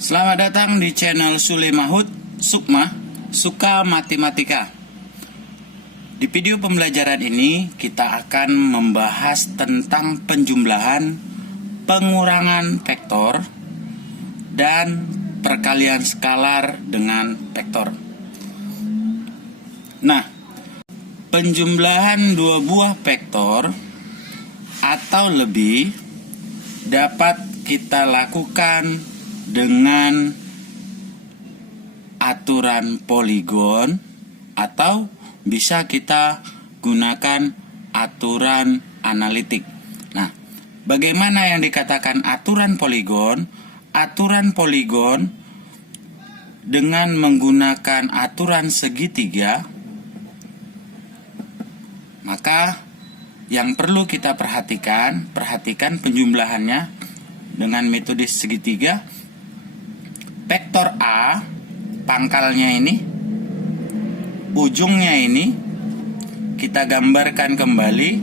Selamat datang di channel Sule Mahut Sukma Suka Matematika. Di video pembelajaran ini kita akan membahas tentang penjumlahan, pengurangan vektor, dan perkalian skalar dengan vektor. Nah, penjumlahan dua buah vektor atau lebih dapat kita lakukan dengan aturan poligon atau bisa kita gunakan aturan analitik. Nah, bagaimana yang dikatakan aturan poligon? Aturan poligon dengan menggunakan aturan segitiga, maka yang perlu kita perhatikan penjumlahannya dengan metode segitiga. Vektor A, pangkalnya ini, ujungnya ini, kita gambarkan kembali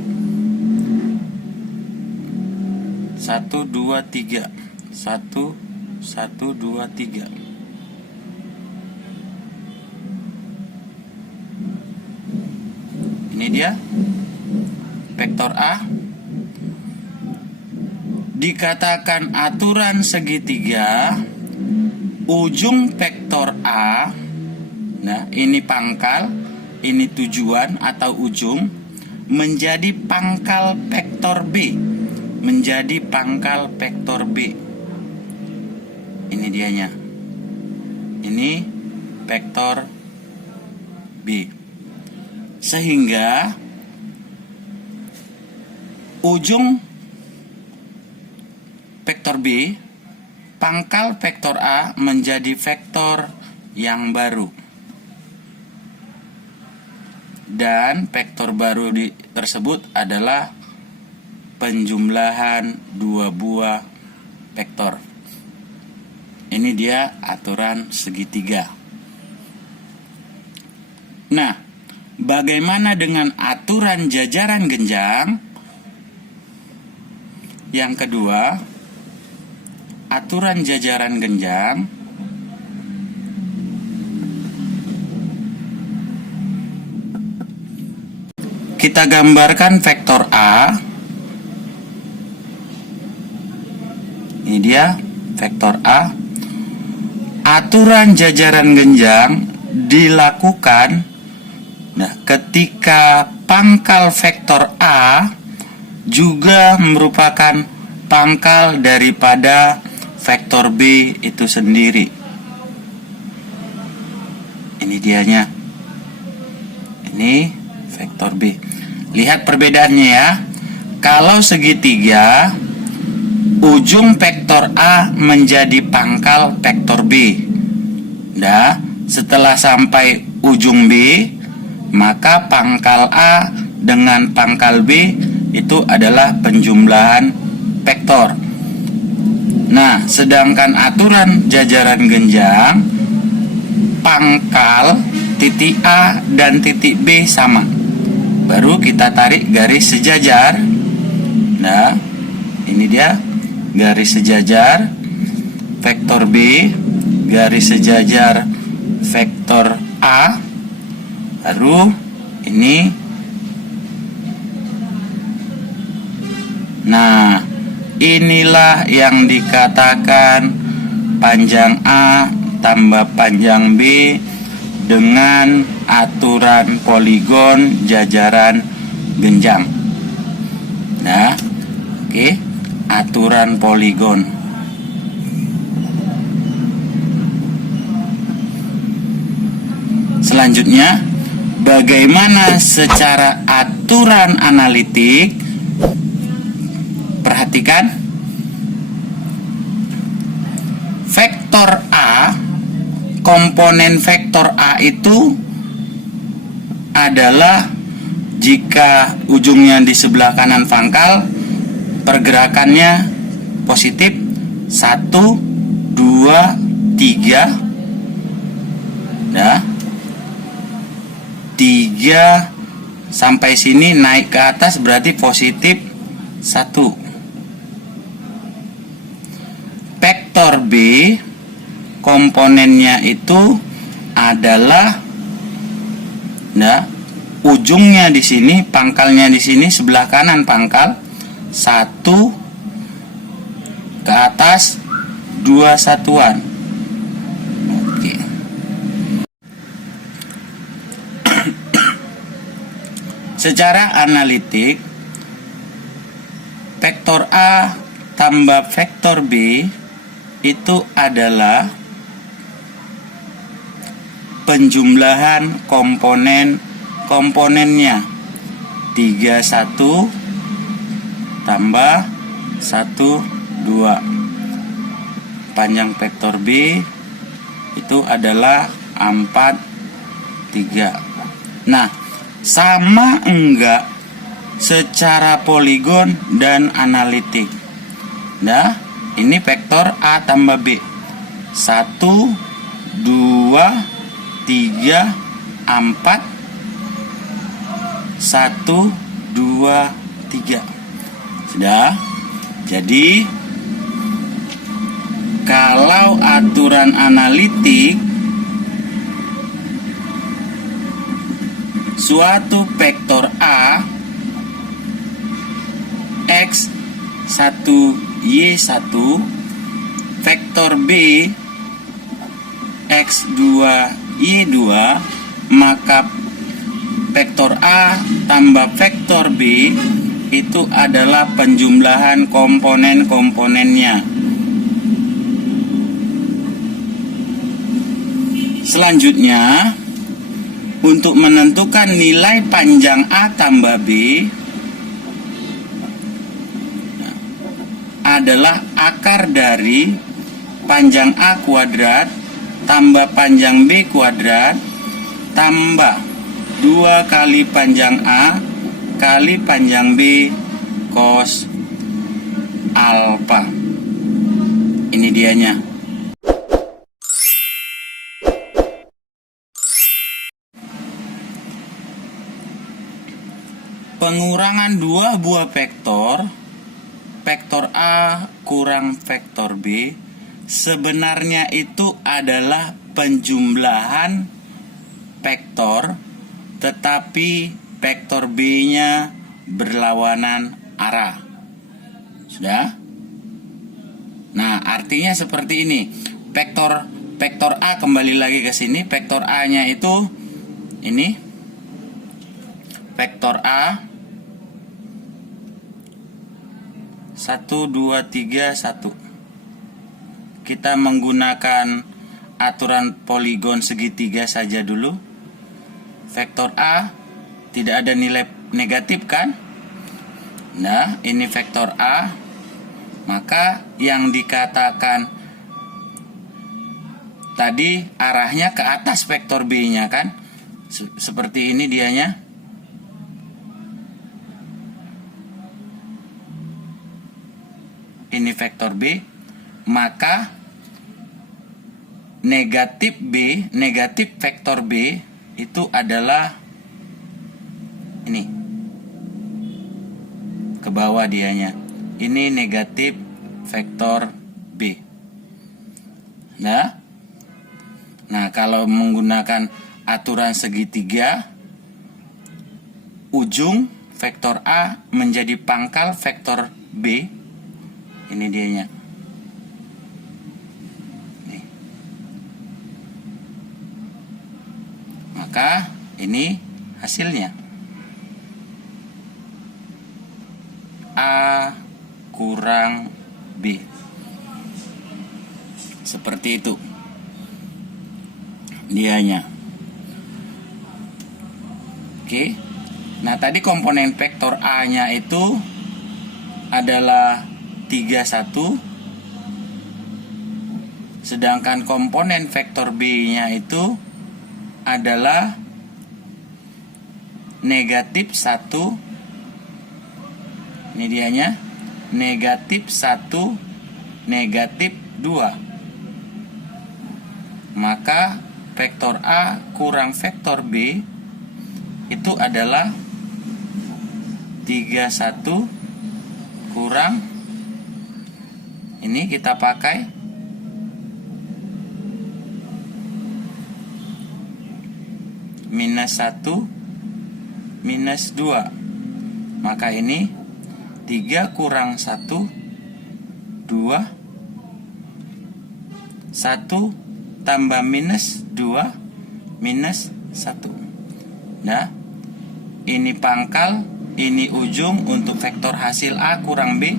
1, 2, 3 1, 1, 2, 3. Ini dia vektor A. Dikatakan aturan segitiga, ujung vektor A, nah ini pangkal, ini tujuan atau ujung, menjadi pangkal vektor B, menjadi pangkal vektor B. Ini dianya, ini vektor B. Sehingga ujung vektor B, pangkal vektor A menjadi vektor yang baru. Dan vektor baru tersebut adalah penjumlahan dua buah vektor. Ini dia aturan segitiga. Nah, bagaimana dengan aturan jajaran genjang? Yang kedua, aturan jajaran genjang kita gambarkan vektor A. Ini dia vektor A. Aturan jajaran genjang dilakukan ketika pangkal vektor A juga merupakan pangkal daripada vektor B itu sendiri. Ini dianya. Ini vektor B. Lihat perbedaannya ya. Kalau segitiga, ujung vektor A menjadi pangkal vektor B. Nah, setelah sampai ujung B, maka pangkal A dengan pangkal B itu adalah penjumlahan vektor. Nah, sedangkan aturan jajaran genjang, pangkal titik A dan titik B sama. Baru kita tarik garis sejajar. Nah, ini dia garis sejajar vektor B, garis sejajar vektor A. Baru ini. Nah, inilah yang dikatakan panjang A tambah panjang B dengan aturan poligon jajaran genjang. Nah, oke, aturan poligon. Selanjutnya, bagaimana secara aturan analitik? Perhatikan, vektor A, komponen vektor A itu adalah jika ujungnya di sebelah kanan pangkal, pergerakannya positif 1, 2, 3, ya, 3, sampai sini naik ke atas berarti positif 1. Vektor B komponennya itu adalah, nah, ujungnya di sini, pangkalnya di sini sebelah kanan pangkal 1 ke atas 2 satuan. Oke. Secara analitik, vektor A tambah vektor B itu adalah penjumlahan komponennya 31 tambah 1 2. Panjang vektor B itu adalah 4 3. Nah, sama enggak secara poligon dan analitik? Nah, ini vektor A tambah B. 1 2 3 4 1 2 3. Sudah. Jadi kalau aturan analitik, suatu vektor A X1 Y1, vektor B X2 Y2, maka vektor A tambah vektor B itu adalah penjumlahan komponen-komponennya. Selanjutnya, untuk menentukan nilai panjang A tambah B adalah akar dari panjang A kuadrat tambah panjang B kuadrat tambah 2 kali panjang A kali panjang B cos alfa. Ini dianya. Pengurangan dua buah vektor, vektor A kurang vektor B, sebenarnya itu adalah penjumlahan vektor, tetapi vektor B-nya berlawanan arah. Sudah? Nah, artinya seperti ini. Vektor A kembali lagi ke sini. Vektor A-nya itu ini. Vektor A 1 2 3 1. Kita menggunakan aturan poligon segitiga saja dulu. Vektor A tidak ada nilai negatif kan? Nah, ini vektor A. Maka yang dikatakan tadi arahnya ke atas vektor B-nya kan? Seperti ini dianya. Ini vektor B. Maka negatif B, negatif vektor B itu adalah ini ke bawah dianya. Ini negatif vektor B. Nah, kalau menggunakan aturan segitiga, ujung vektor A menjadi pangkal vektor B. Ini dianya. Nih. Maka ini hasilnya. A kurang B. Seperti itu dianya. Oke. Nah, tadi komponen vektor A-nya itu adalah 31, sedangkan komponen vektor B-nya itu adalah negatif 1. Ini dianya, negatif 1, negatif 2. Maka vektor A kurang vektor B itu adalah 31 kurang, ini kita pakai minus 1 minus 2. Maka ini 3 kurang 1 2, 1 tambah minus 2 minus 1. Nah, ini pangkal, ini ujung untuk vektor hasil A kurang B.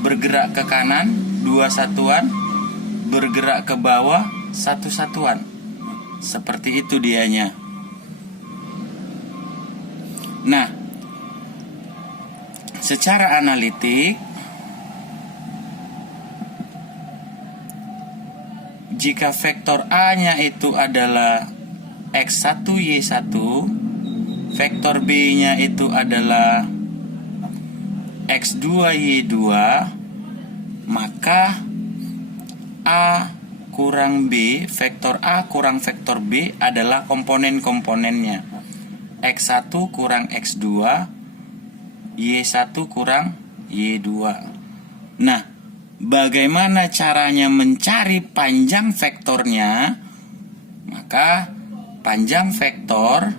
Bergerak ke kanan 2 satuan, bergerak ke bawah 1 satuan. Seperti itu dianya. Nah, secara analitik, jika vektor A-nya itu adalah X1 Y1, vektor B-nya itu adalah X2 Y2, maka A kurang B, vektor A kurang vektor B adalah komponen-komponennya. X1 kurang X2, Y1 kurang Y2. Nah, bagaimana caranya mencari panjang vektornya? Maka panjang vektor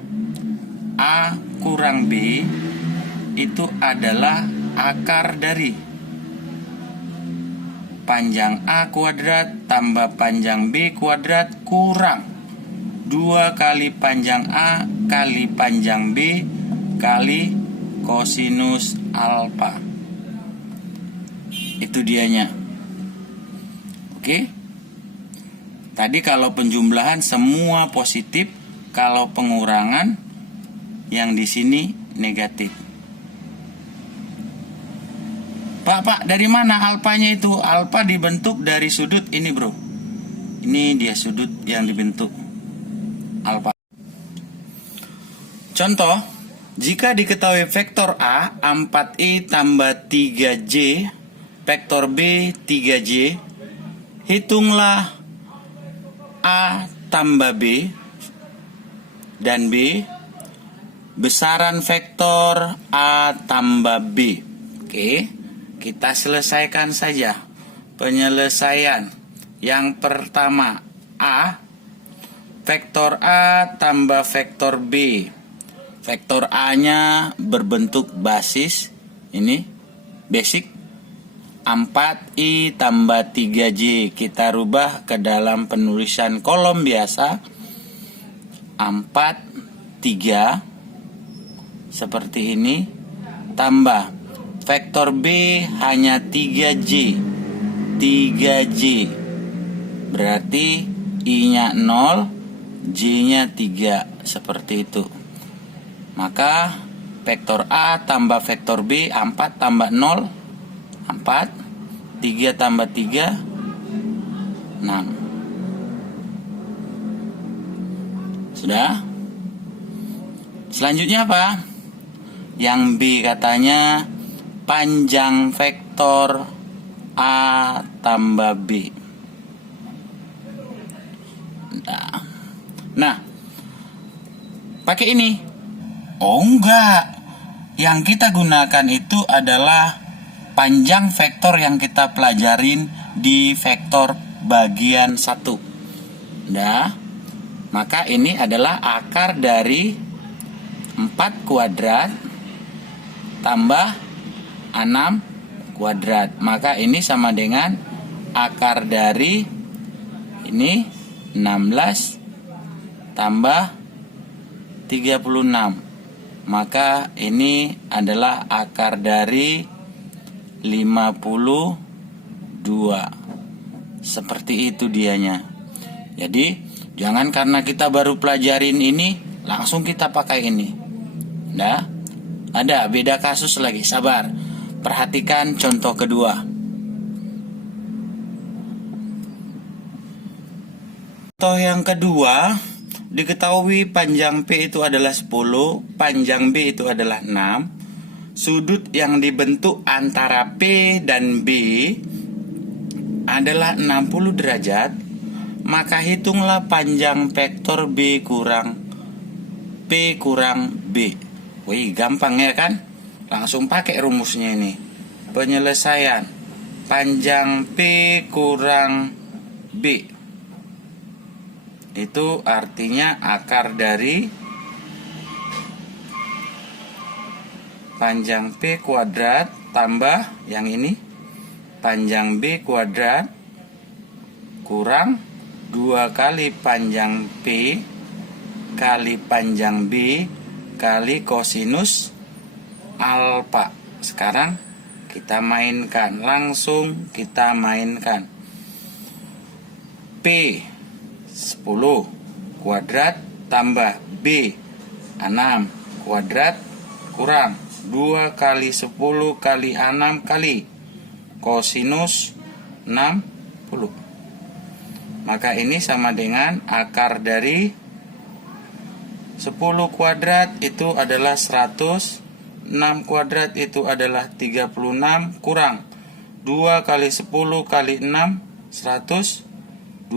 A kurang B itu adalah akar dari panjang A kuadrat tambah panjang B kuadrat kurang 2 kali panjang A kali panjang B kali kosinus alfa. Itu dianya. Oke. Tadi kalau penjumlahan semua positif, kalau pengurangan yang di sini negatif. Pak, dari mana alfanya itu? Alfa dibentuk dari sudut ini, bro. Ini dia sudut yang dibentuk alfa. Contoh, jika diketahui vektor A 4i tambah 3j, vektor B 3j, hitunglah A tambah B dan B, besaran vektor A tambah B. Oke, kita selesaikan saja penyelesaian. Yang pertama, A, vektor A tambah vektor B. Vektor A-nya berbentuk basis, ini basic, 4i tambah 3j. Kita rubah ke dalam penulisan kolom biasa, 4, 3, seperti ini, tambah vektor B hanya 3j, 3j, berarti I-nya 0, J-nya 3, seperti itu. Maka vektor A tambah vektor B, 4 tambah 0, 4, 3 tambah 3, 6. Sudah? Selanjutnya apa? Yang B katanya panjang vektor A tambah B. Nah, pakai ini. Oh enggak. Yang kita gunakan itu adalah panjang vektor yang kita pelajarin di vektor bagian 1. Nah, maka ini adalah akar dari 4 kuadrat tambah 6 kuadrat. Maka ini sama dengan akar dari ini 16 tambah 36. Maka ini adalah akar dari 52. Seperti itu dianya. Jadi jangan karena kita baru pelajarin ini langsung kita pakai ini. Nah, ada beda kasus lagi. Sabar. Perhatikan contoh kedua. Contoh yang kedua, diketahui panjang P itu adalah 10, panjang B itu adalah 6. Sudut yang dibentuk antara P dan B adalah 60 derajat. Maka hitunglah panjang vektor B kurang P kurang B. Wih, gampang ya kan? Langsung pakai rumusnya ini. Penyelesaian panjang P kurang B. Itu artinya akar dari panjang P kuadrat tambah yang ini panjang B kuadrat kurang 2 kali panjang P kali panjang B kali kosinus alfa. Sekarang kita mainkan, langsung kita mainkan. P 10 kuadrat tambah B 6 kuadrat kurang 2 kali 10 kali 6 kali kosinus 60. Maka ini sama dengan akar dari 10 kuadrat itu adalah 100, 6 kuadrat itu adalah 36 kurang 2 kali 10 kali 6 120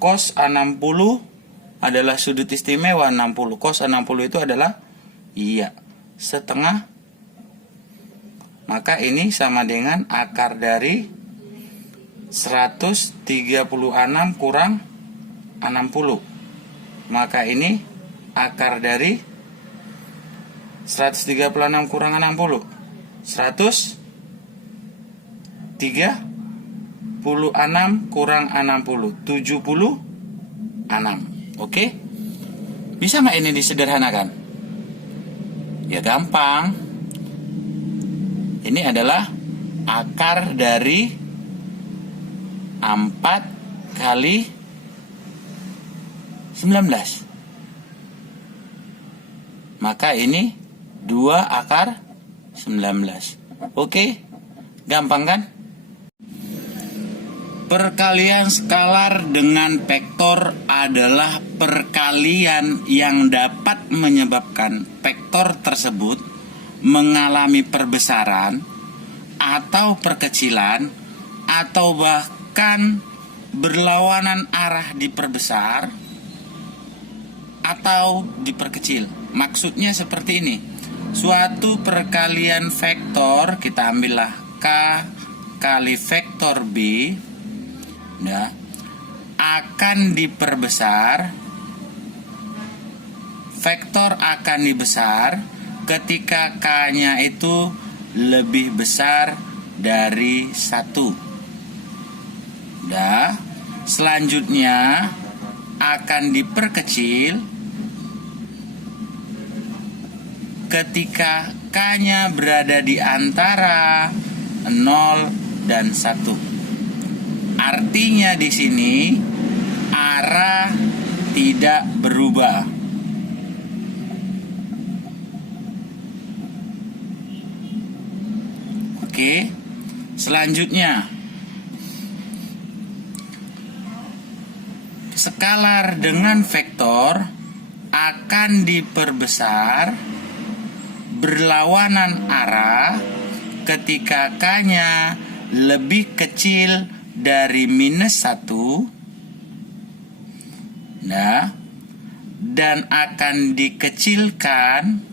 cos 60 adalah sudut istimewa 60. Cos 60 itu adalah setengah. Maka ini sama dengan akar dari 136 kurang 60. Maka ini akar dari 136 kurang 60 136 kurang 60 76. Oke? Bisa nggak ini disederhanakan? Ya gampang. Ini adalah akar dari 4 kali 19. Maka ini 2 akar 19. Oke? Gampang kan? Perkalian skalar dengan vektor adalah perkalian yang dapat menyebabkan vektor tersebut mengalami perbesaran atau perkecilan atau bahkan berlawanan arah diperbesar atau diperkecil. Maksudnya seperti ini. Suatu perkalian vektor, kita ambillah K kali vektor B, akan diperbesar. Vektor akan dibesar ketika K-nya itu lebih besar dari 1. Selanjutnya akan diperkecil ketika K-nya berada di antara 0 dan 1. Artinya di sini arah tidak berubah. Oke. Selanjutnya, skalar dengan vektor akan diperbesar berlawanan arah ketika K-nya lebih kecil dari -1, dan akan dikecilkan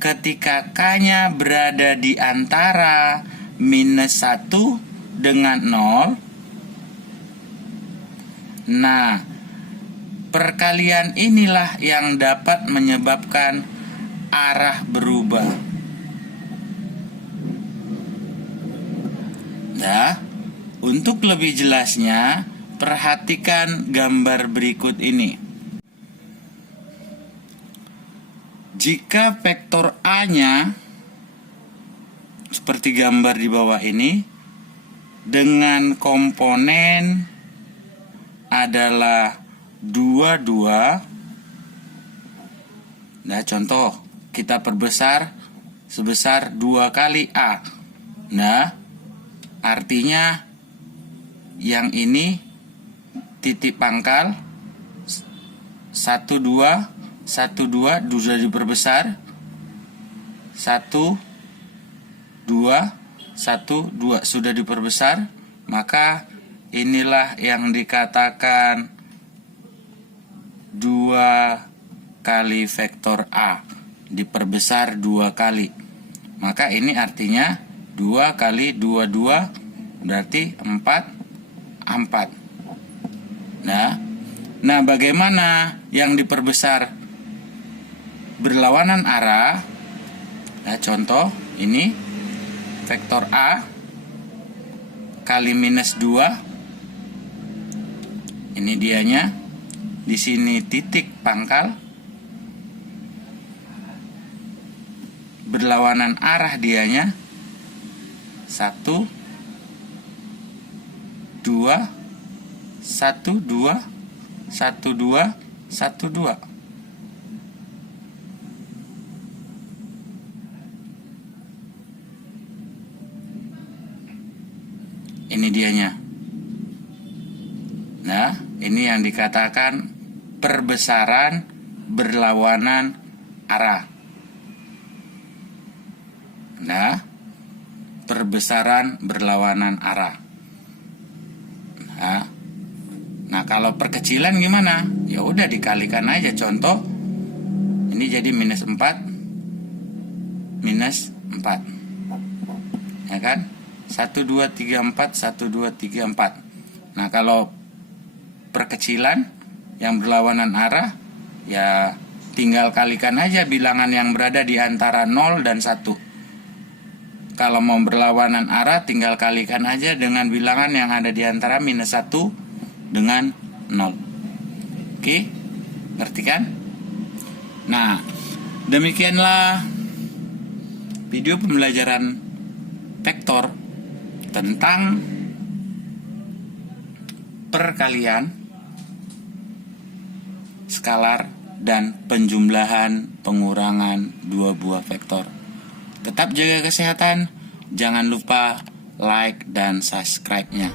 ketika K-nya berada di antara -1 dengan 0. Perkalian inilah yang dapat menyebabkan arah berubah. Untuk lebih jelasnya, perhatikan gambar berikut ini. Jika vektor A-nya seperti gambar di bawah ini dengan komponen adalah 22. Contoh, kita perbesar sebesar 2 kali A. Artinya yang ini titik pangkal 1 2 1 2 sudah diperbesar 1 2 1 2 sudah diperbesar, maka inilah yang dikatakan 2 kali vektor A diperbesar 2 kali. Maka ini artinya 2 kali 2 berarti 4. Nah, bagaimana yang diperbesar berlawanan arah? Nah, contoh ini vektor A kali minus 2. Ini dianya. Di sini titik pangkal. Berlawanan arah dianya. 1 2 1 2 1 2 1 2. Ini dianya. Nah, ini yang dikatakan perbesaran berlawanan arah. Nah, perbesaran berlawanan arah. Nah, kalau perkecilan gimana? Ya udah dikalikan aja. Contoh, ini jadi minus 4. Ya kan? 1 2 3 4 1 2 3 4. Nah, kalau perkecilan yang berlawanan arah, ya tinggal kalikan aja bilangan yang berada di antara 0 dan 1. Kalau mau berlawanan arah, tinggal kalikan aja dengan bilangan yang ada di antara minus 1 dengan 0. Oke? Ngerti kan? Nah, demikianlah video pembelajaran vektor tentang perkalian, skalar, dan penjumlahan pengurangan dua buah vektor. Tetap jaga kesehatan, jangan lupa like dan subscribe-nya.